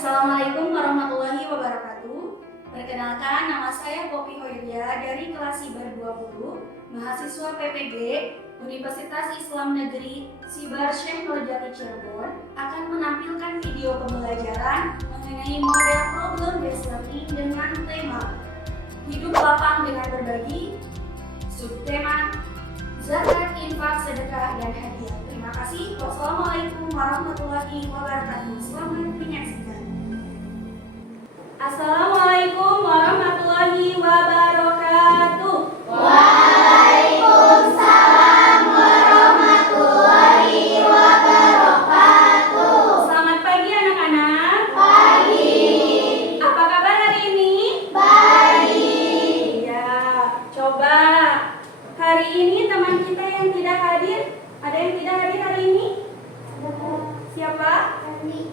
Assalamualaikum warahmatullahi wabarakatuh. Perkenalkan, nama saya Poppy Hoiria dari kelas Sibar 20, mahasiswa PPG Universitas Islam Negeri Sibar Syekh Nurjati Cirebon, akan menampilkan video pembelajaran mengenai model problem based learning dengan tema Hidup Lapang dengan Berbagi, subtema Zakat, Infak, Sedekah, dan Hadiah. Terima kasih. Wassalamualaikum warahmatullahi wabarakatuh. Selamat menyaksikan. Assalamualaikum warahmatullahi wabarakatuh. Waalaikumsalam warahmatullahi wabarakatuh. Selamat pagi anak-anak. Pagi. Apa kabar hari ini? Baik. Ya, coba hari ini teman kita yang tidak hadir, ada yang tidak hadir hari ini? Siapa? Ferdi.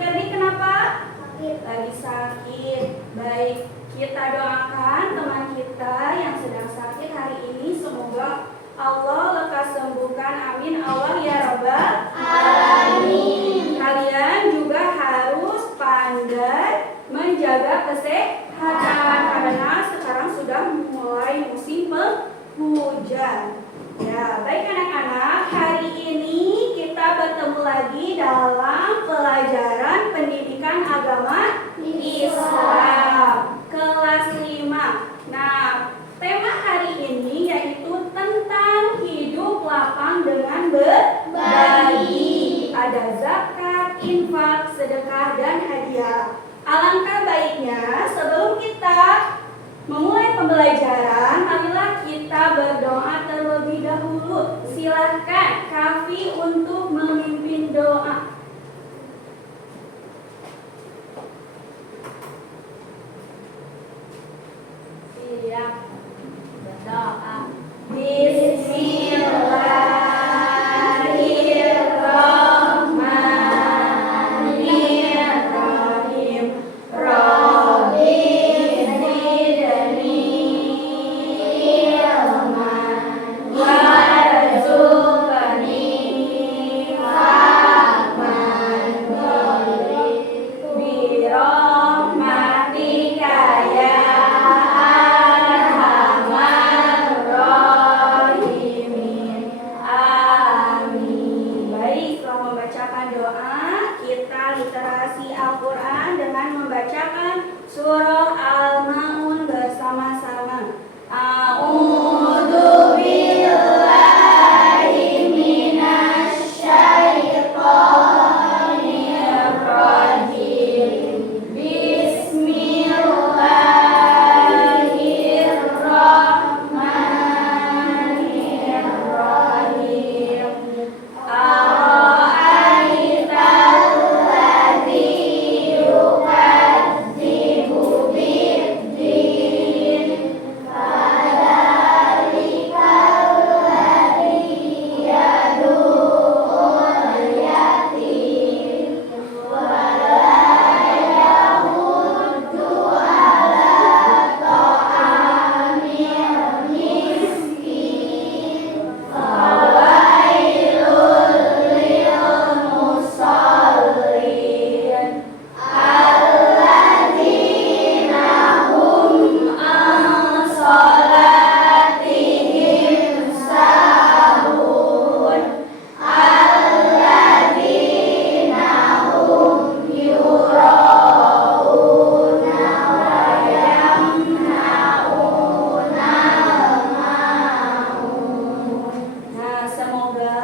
Ferdi kenapa? Lagi sakit. Baik, kita doakan teman kita yang sedang sakit hari ini, semoga Allah lekas sembuhkan. Amin. Allah ya Rabbal Alamin. Kalian juga harus pandai menjaga kesehatan karena sekarang sudah mulai musim penghujan. Ya, baik anak-anak, hari ini kita bertemu lagi dalam pelajaran pendidikan agama Islam kelas 5. Nah, tema hari ini yaitu tentang hidup lapang dengan berbagi. Ada zakat, infak, sedekah, dan hadiah. Alangkah baiknya sebelum kita memulai pembelajaran, marilah kita berdoa terlebih dahulu. Silahkan Kafi untuk memimpin doa. Siap. Berdoa. Bismillahirrahmanirrahim. Rabbi zidni ilman warzuqni fahman birahmatika ya arhamar rahimin. Amin. Baik, setelah membacakan doa, kita literasi Al-Quran dengan membacakan surah Al-Maun bersama-sama. A'udzu billahi minasyaitonir rajim. Bismillahirrahmanirrahim. Ara'aital ladzi yukadzibu biddin, fadzalikal ladzi yad'ul yatim wa la yahuddu ala ta'amil miskin. Fawailul lil musallin alladzina hum an salatihim sahun alladzina hum yura'una wa yamna'una al-ma'un. Nah, semoga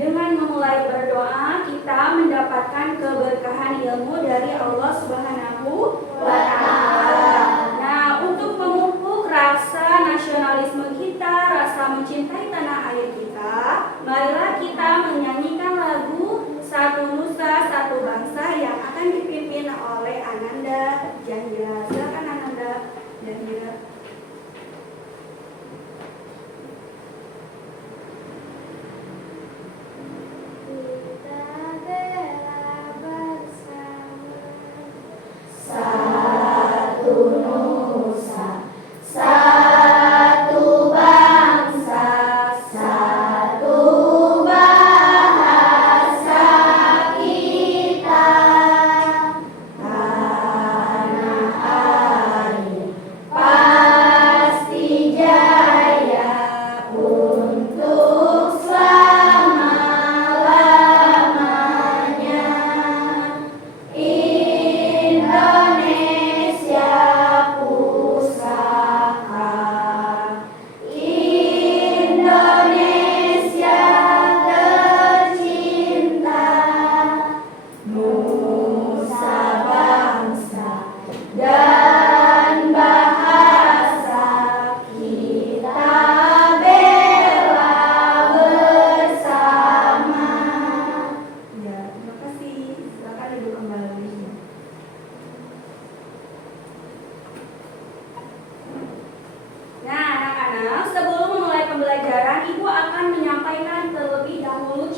dengan memulai berdoa kita mendapatkan keberkahan ilmu dari Allah Subhanahu wa Ta'ala. Nah, untuk memupuk rasa nasionalisme kita, rasa mencintai tanah air kita, marilah kita menyanyikan lagu Satu Nusa Satu Bangsa yang akan dipimpin oleh Ananda Jahira. Silakan Ananda Jahira. Kita bela bersama. Satu Nusa, satu bangsa, satu bahasa kita.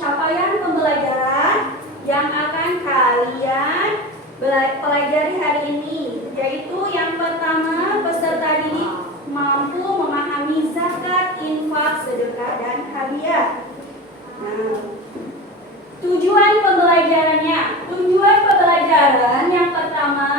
capaian pembelajaran yang akan kalian pelajari hari ini, yaitu yang pertama, peserta didik mampu memahami zakat, infak, sedekah, dan hadiah. Nah, tujuan pembelajarannya. Tujuan pembelajaran yang pertama,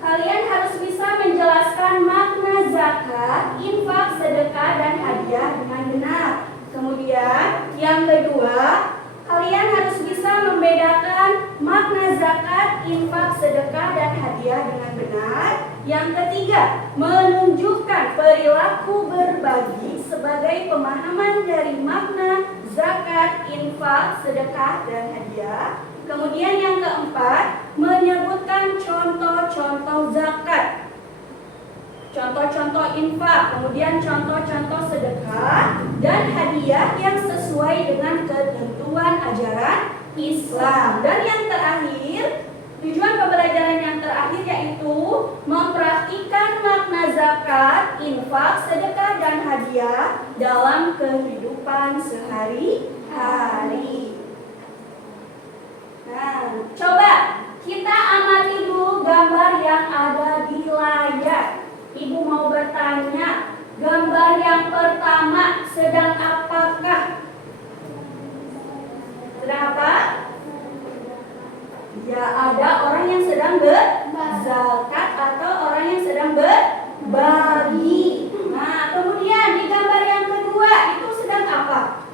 kalian harus bisa menjelaskan makna zakat, infak, sedekah, dan hadiah dengan benar. Kemudian yang kedua, kalian harus bisa membedakan makna zakat, infak, sedekah, dan hadiah dengan benar. Yang ketiga, menunjukkan perilaku berbagi sebagai pemahaman dari makna zakat, infak, sedekah, dan hadiah. Kemudian yang keempat, menyebutkan contoh-contoh zakat, contoh-contoh infak, kemudian contoh-contoh sedekah dan hadiah yang sesuai dengan ketentuan ajaran Islam. Dan yang terakhir, tujuan pembelajaran yang terakhir yaitu mempraktikkan makna zakat, infak, sedekah, dan hadiah dalam kehidupan sehari-hari. Nah, coba kita amati dulu gambar yang ada di layar. Ibu mau bertanya, gambar yang pertama sedang apakah? Sedang apa? Ya, ada orang yang sedang berzakat atau orang yang sedang berbagi. Nah, kemudian di gambar yang kedua itu sedang apa?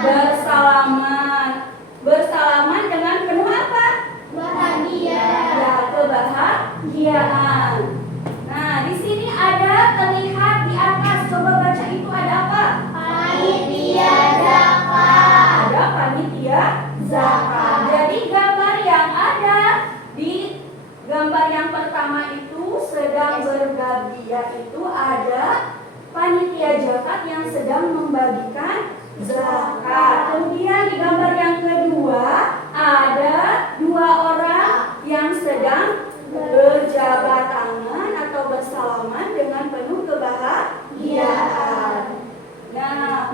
Bersalaman. Bersalaman dengan penuh apa? Bahagia. Ya, kebahagiaan. Nah, di sini ada terlihat di atas. Coba baca itu ada apa? Panitia zakat. Ada panitia zakat. Jadi gambar yang ada di gambar yang pertama itu sedang berbagi, yaitu ada panitia zakat yang sedang membagikan zakat. Kemudian di gambar yang kedua ada dua orang yang sedang berjabat tangan atau bersalaman dengan penuh kebahagiaan. Nah,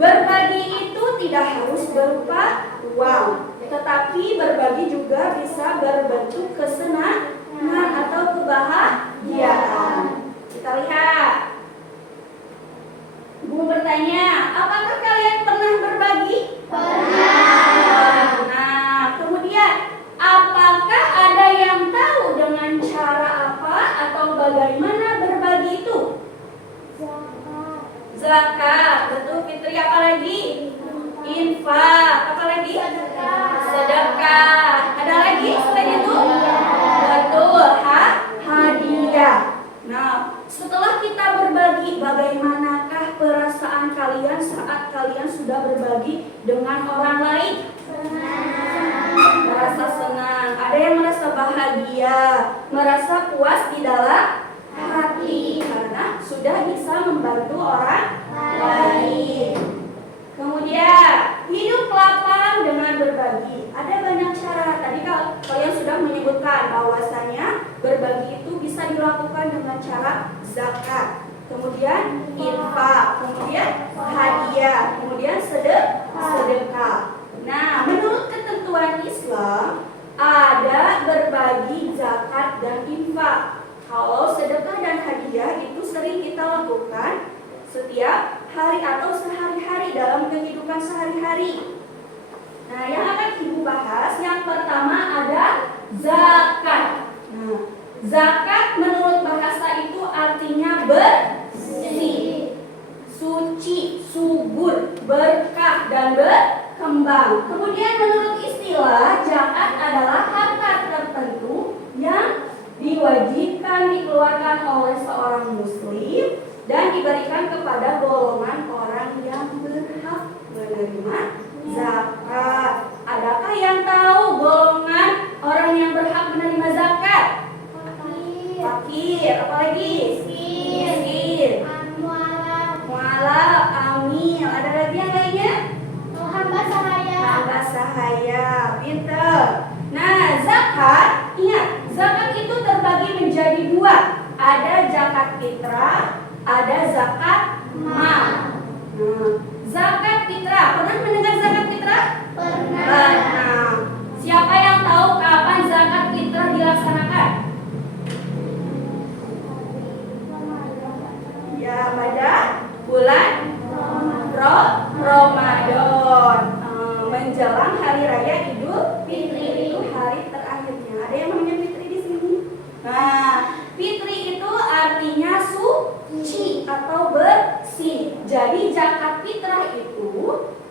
berbagi itu tidak harus berupa uang, tetapi berbagi juga bisa berbentuk kesenangan atau kebahagiaan. Kita lihat. Ibu bertanya, apakah kalian pernah berbagi? Pernah. Nah, kemudian apakah ada yang tahu dengan cara apa atau bagaimana berbagi itu? Zakat. Zakat, betul Fitri. Apa lagi? Infak. Apa lagi? Sedekah. Ada lagi selain itu? Betul, hadiah. Nah, setelah kita berbagi, bagaimanakah perasaan kalian saat kalian sudah berbagi dengan orang lain? Merasa senang. Ada yang merasa bahagia, merasa puas di dalam hati karena sudah bisa membantu orang lain. Kemudian hidup lapang dengan berbagi. Ada banyak cara. Tadi kalian sudah menyebutkan bahwasanya berbagi itu bisa dilakukan dengan cara zakat, kemudian infak, kemudian hadiah, kemudian sedekah. Nah, menurut ketentuan Islam ada berbagi zakat dan infak. Kalau sedekah dan hadiah itu sering kita lakukan setiap hari atau sehari-hari dalam kehidupan sehari-hari. Nah, yang akan Ibu bahas yang pertama ada zakat. Nah, zakat menurut bahasa itu artinya bersih, suci, subur, berkah, dan berkembang. Kemudian menurut istilah, zakat adalah harta tertentu yang diwajibkan dikeluarkan oleh seorang muslim dan diberikan kepada golongan orang yang berhak menerima zakat. Adakah yang tahu golongan orang yang berhak menerima zakat? Fakir, apalagi? Miskin, mualaf, amil. Ada lagi yang lainnya? Hamba sahaya. Hamba sahaya, pinter. Nah, zakat, ingat, zakat itu terbagi menjadi dua. Ada zakat fitrah, ada zakat mal. Nah, zakat pada bulan Ramadan. Menjelang hari raya Idul Fitri itu hari terakhirnya. Ada yang namanya Fitri di sini? Nah, Fitri itu artinya suci atau bersih. Jadi zakat fitrah itu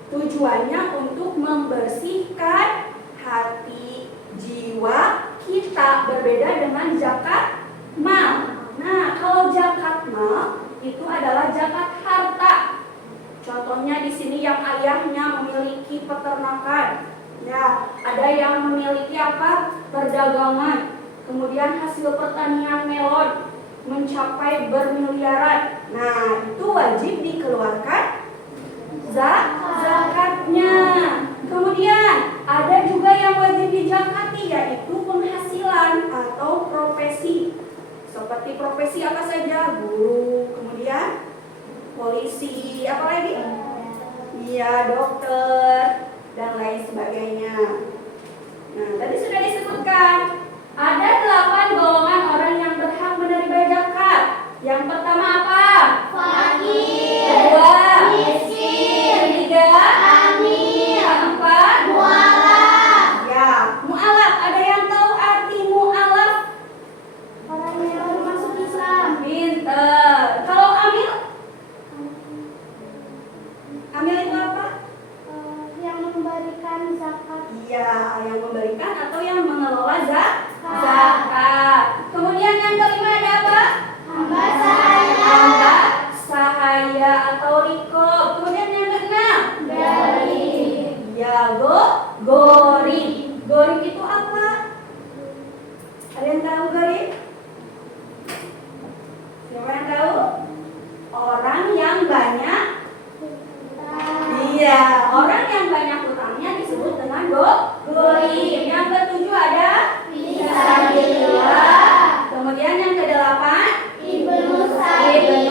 tujuannya untuk membersihkan hati, jiwa kita, berbeda dengan zakat mal. Nah, kalau zakat mal itu adalah zakat harta. Contohnya di sini yang ayahnya memiliki peternakan, ya, ada yang memiliki apa? Perdagangan. Kemudian hasil pertanian melon mencapai bermiliaran. Nah, itu wajib dikeluarkan zakatnya. Kemudian ada juga yang wajib dizakati, yaitu penghasilan atau profesi. Seperti profesi apa saja? Guru, kemudian polisi, apa lagi? Iya, dokter, dan lain sebagainya. Nah, tadi sudah disebutkan ada 8 golongan orang yang berhak menerima zakat. Yang pertama apa? Fakir. Kedua, Miskin. ketiga, Amil. keempat, Mualaf. ya, mu'alaf. Ada yang tahu arti mu'alaf? Orang yang baru masuk Islam. Pinter. Kalau amil? Amil itu apa? Yang memberikan zakat. Iya, yang memberikan atau yang mengelola zakat. Kemudian yang kelima ada apa? Hamba sahaya. Hamba sahaya atau rikob. Kemudian yang keenam? Dari. Ya, gorib. Gorib itu apa? Ada yang tahu gorib? Siapa yang tahu? Orang yang banyak. Iya, orang yang banyak utangnya disebut dengan gorib. Yang ketujuh ada Fisabilillah. kemudian yang kedelapan Ibnu Ibnu Sabil.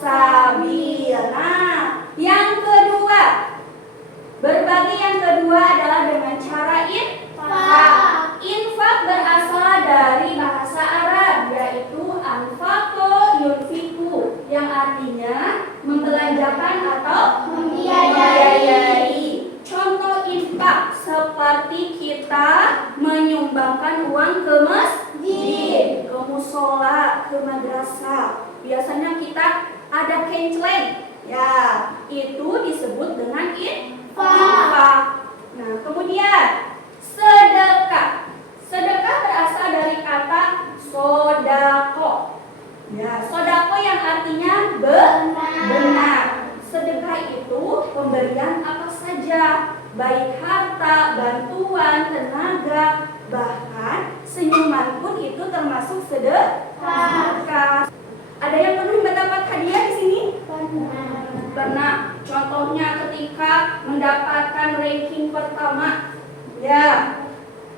Sabil. Nah, yang kedua, berbagi yang kedua adalah dengan cara infak. Infak berasal dari bahasa Arab, yaitu anfaqo yunfiku, yang artinya membelanjakan atau membiayai. Contoh infak seperti kita menyumbangkan uang ke masjid, ke musola, ke madrasah. Biasanya kita ada kenceleng, ya, itu disebut dengan infak. Nah, kemudian sedekah. Sedekah berasal dari kata sodako. Ya, sodako yang artinya benar. Sedekah itu pemberian apa saja, baik harta, bantuan, tenaga, bahkan senyuman pun itu termasuk sedekah. Ada yang pernah mendapat hadiah di sini? Pernah. Contohnya ketika mendapatkan ranking pertama, ya,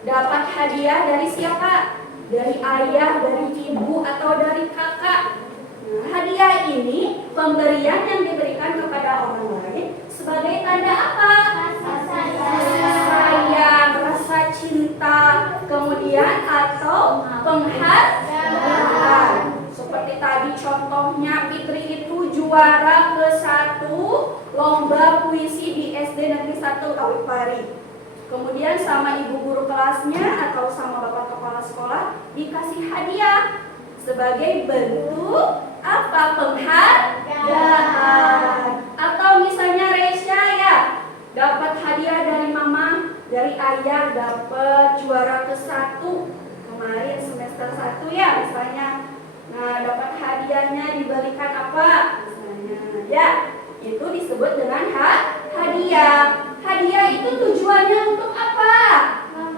dapat hadiah dari siapa? Dari ayah, dari ibu, atau dari kakak. Nah, hadiah ini pemberian yang diberikan kepada orang lain sebagai tanda apa? Sayang, rasa cinta, kemudian atau penghargaan. Seperti tadi contohnya, Fitri itu juara ke-1 lomba puisi di SD Negeri 1 Kawipari. Kemudian sama ibu guru kelasnya atau sama bapak kepala sekolah dikasih hadiah sebagai bentuk apa? Penghargaan. Atau misalnya Resya, ya, dapat hadiah dari mama, dari ayah, dapat juara ke-1 kemarin semester 1, ya, misalnya. Nah, dapat hadiahnya diberikan apa? Misalnya, ya, itu disebut dengan hadiah. Hadiah itu tujuannya untuk apa?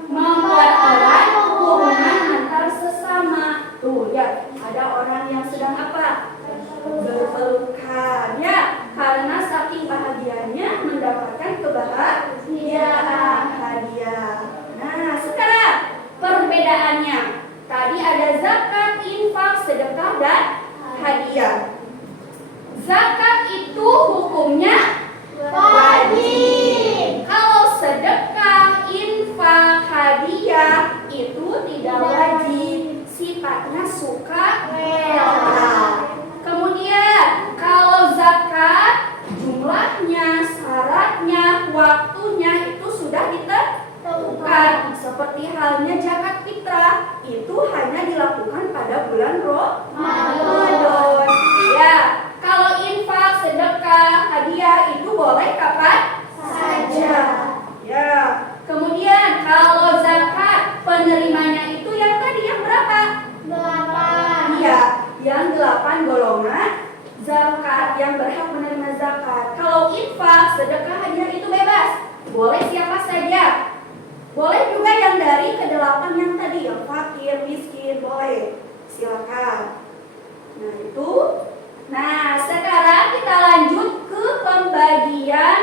Mempererat hubungan antar sesama. Tuh, ya, ada orang yang sedang apa? Berpelukan, ya, karena saking bahagianya mendapatkan kebahagiaan hadiah. Nah, sekarang perbedaannya. Tadi ada zakat, infak, sedekah, dan hadiah. Zakat itu hukumnya wajib. Kalau sedekah, infak, hadiah itu tidak wajib, sifatnya sukarela. Kemudian yang berhak menerima zakat. Kalau infak, sedekah, hadiah itu bebas. Boleh siapa saja. Boleh juga yang dari kedelapan yang tadi, yang fakir, miskin, boleh. Silakan. Nah itu. Nah sekarang kita lanjut ke pembagian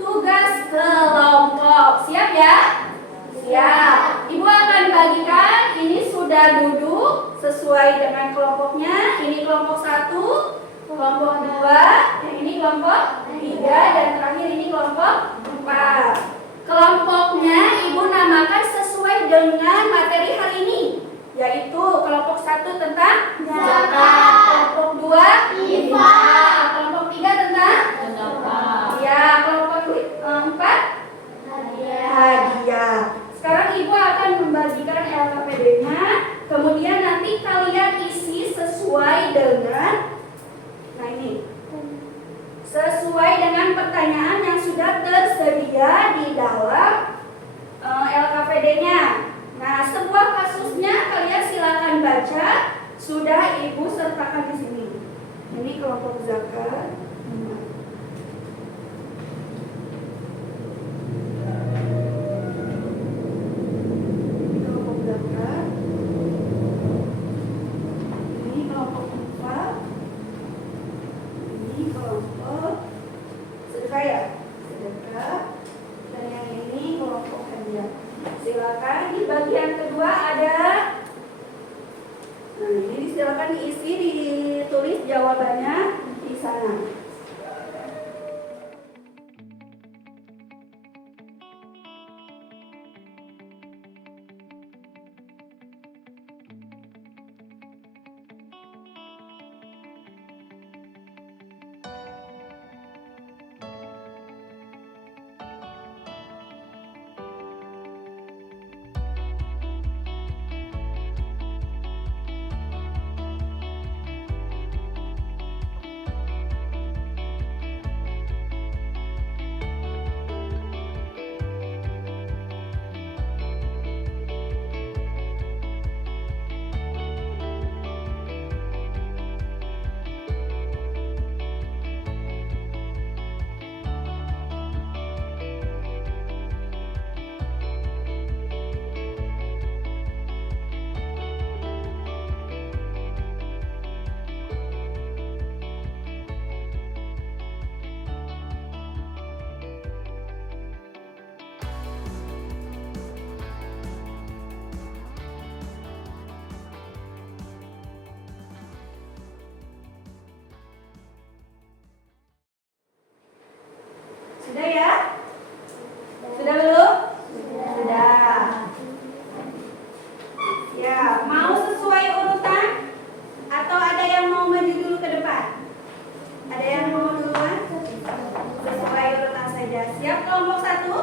tugas kelompok. Siap ya? Siap. Ibu akan bagikan, ini sudah duduk sesuai dengan kelompoknya. Ini kelompok 1, kelompok 2, yang ini kelompok 3, dan terakhir ini kelompok 4. Kelompoknya ibu namakan sesuai dengan materi hari ini, yaitu kelompok 1 tentang zakat, kelompok 2 infak, kelompok 3 tentang sedekah. Ya, kelompok 4 hadiah. Sekarang ibu akan membagikan LKPD-nya, kemudian nanti kalian isi sesuai dengan sesuai dengan pertanyaan yang sudah tersedia di dalam LKPD-nya. Nah, sebuah kasusnya kalian silakan baca, sudah ibu sertakan di sini. Ini kelompok zakat. Silakan di bagian kedua ada. Nah, ini silakan diisi, ditulis jawabannya di sana. Sudah ya? Sudah belum? Sudah. Ya, mau sesuai urutan? Atau ada yang mau maju dulu ke depan? Ada yang mau duluan? Sesuai urutan saja. Siap kelompok 1?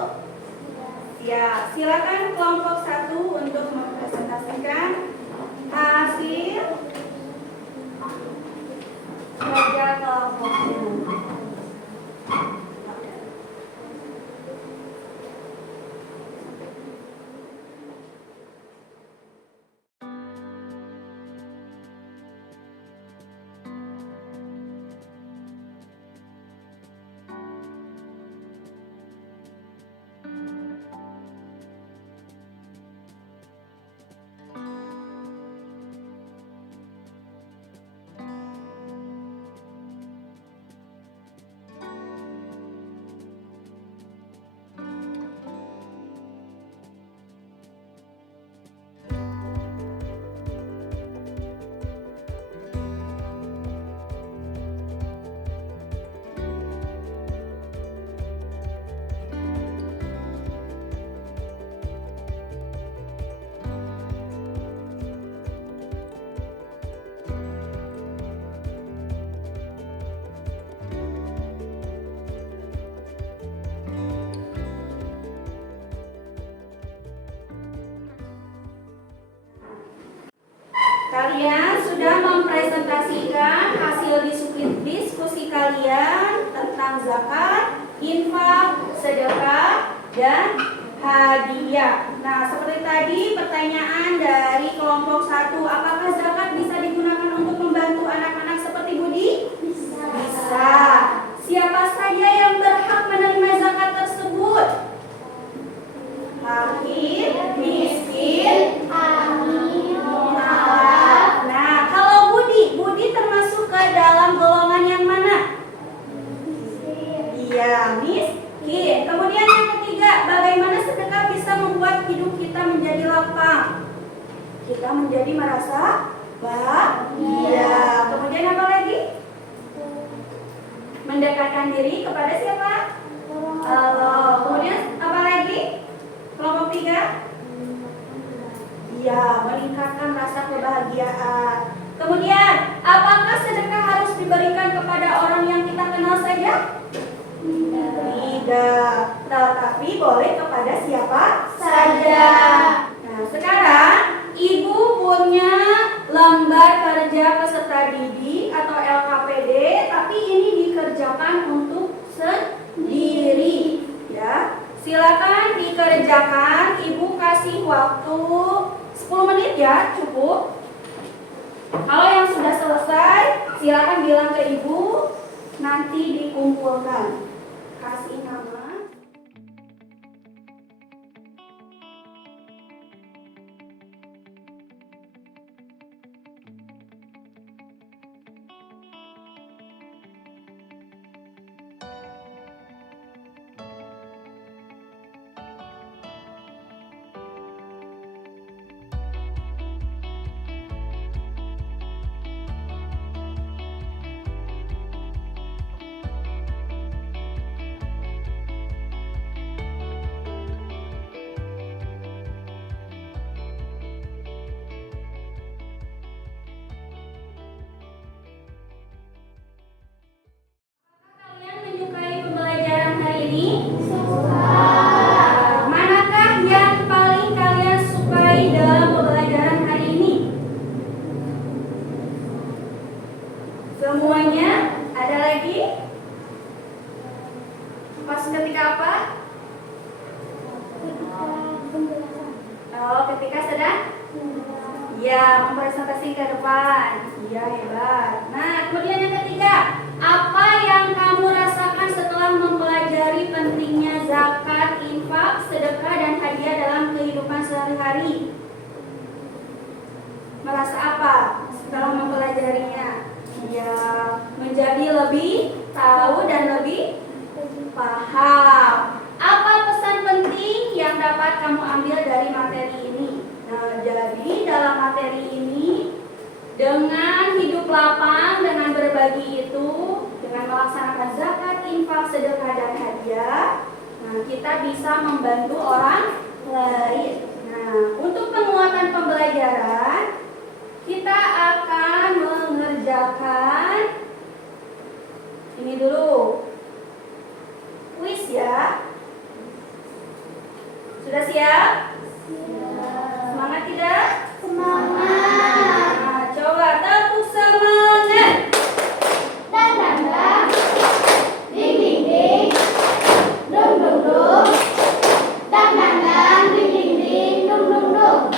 Ya, silakan kelompok 1 untuk mempresentasikan hasil kerja kelompoknya. Kalian sudah mempresentasikan hasil diskusi kalian tentang zakat, infak, sedekah, dan hadiah. Nah, seperti tadi pertanyaan dari kelompok 1, apakah zakat bisa digunakan untuk membantu anak-anak seperti Budi? Bisa. Iya. Siapa saja yang berhak menerima zakat tersebut? Fakir, miskin, Amin. mualaf. Nah, kalau Budi termasuk ke dalam golongan yang mana? Iya, miskin. Kemudian yang ketiga, bagaimana sedekah bisa membuat hidup kita menjadi lapang? Kita menjadi merasa bahagia. Kemudian apa lagi? Mendekatkan diri kepada siapa? Allah. Kemudian apa lagi? Kelompok 3? Iya, meningkatkan rasa kebahagiaan. Kemudian, apakah sedekah harus diberikan kepada orang yang kita kenal saja? Tidak, tetapi boleh kepada siapa saja. Nah, sekarang Ibu punya lembar kerja peserta didik atau LKPD, tapi ini dikerjakan untuk sendiri, ya. Silakan dikerjakan. Ibu kasih waktu 10 menit ya, cukup. Kalau yang sudah selesai, silakan bilang ke Ibu, nanti dikumpulkan. Kasih nama. Kalian menyukai pembelajaran hari ini? Manakah yang paling kalian sukai dalam pembelajaran hari ini? Semuanya? Ada lagi? Pas ketika apa? Oh, ketika sedang? Ya, mempresentasi ke depan. Iya, hebat. Nah, kemudian yang ketiga, apa yang kamu rasakan setelah mempelajari pentingnya zakat, infak, sedekah, dan hadiah dalam kehidupan sehari-hari? Merasa apa setelah mempelajarinya? Ya, menjadi lebih tahu dan lebih paham. Apa pesan penting yang dapat kamu ambil dari materi ini? Nah, jadi dalam materi ini, dengan hidup lapang, dengan berbagi itu, dengan melaksanakan zakat, infak, sedekah, dan hadiah, nah, kita bisa membantu orang lain. Nah, untuk penguatan pembelajaran, kita akan mengerjakan ini dulu, kuis ya. Sudah siap? Semangat tidak? Semangat. Nah, coba tepuk semangat. Dan dandang. Ding ding ding. Dung dung dung. Dan dandang. Ding ding ding. Dung dung dung.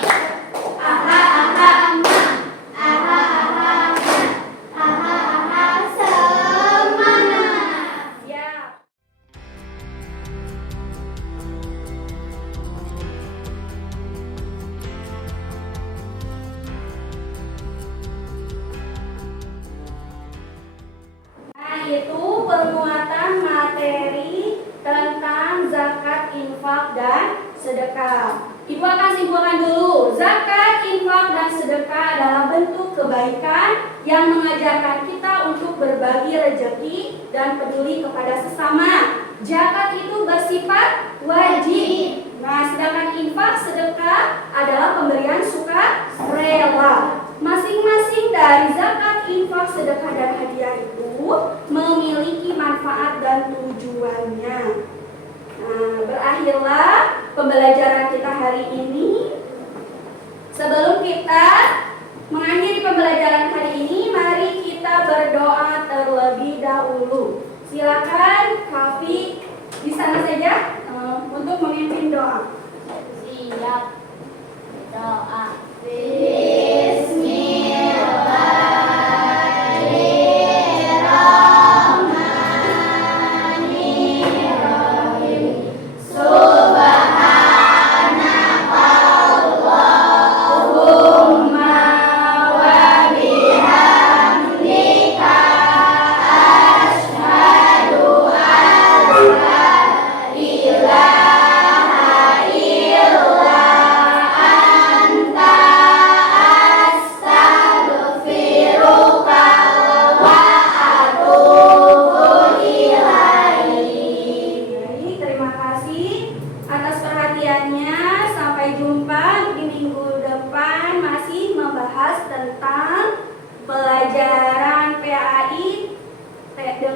Aha aha ama. Aha aha ama. Aha aha semangat. Siap. Nah, itu penguatan materi tentang zakat, infak, dan sedekah. Ibu akan simpulkan dulu. Zakat, infak, dan sedekah adalah bentuk kebaikan yang mengajarkan kita untuk berbagi rezeki dan peduli kepada sesama. Zakat itu bersifat wajib. Nah, sedangkan infak, sedekah adalah pemberian sukarela. Masing-masing dari zakat, infak, sedekah, dan hadiah itu memiliki manfaat dan tujuannya. Nah, berakhirlah pembelajaran kita hari ini. Sebelum kita mengakhiri pembelajaran hari ini, mari kita berdoa terlebih dahulu. Silakan Kafi di sana saja untuk memimpin doa. Siap. Doa. Bismillahirrahmanirrahim.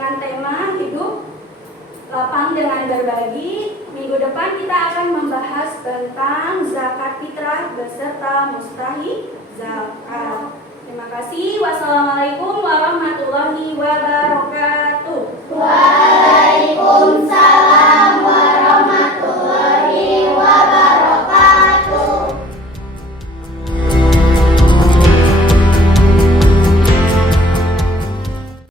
dengan tema hidup lapang dengan berbagi. Minggu depan kita akan membahas tentang zakat fitrah beserta mustahik zakat. Terima kasih. Wassalamualaikum warahmatullahi wabarakatuh.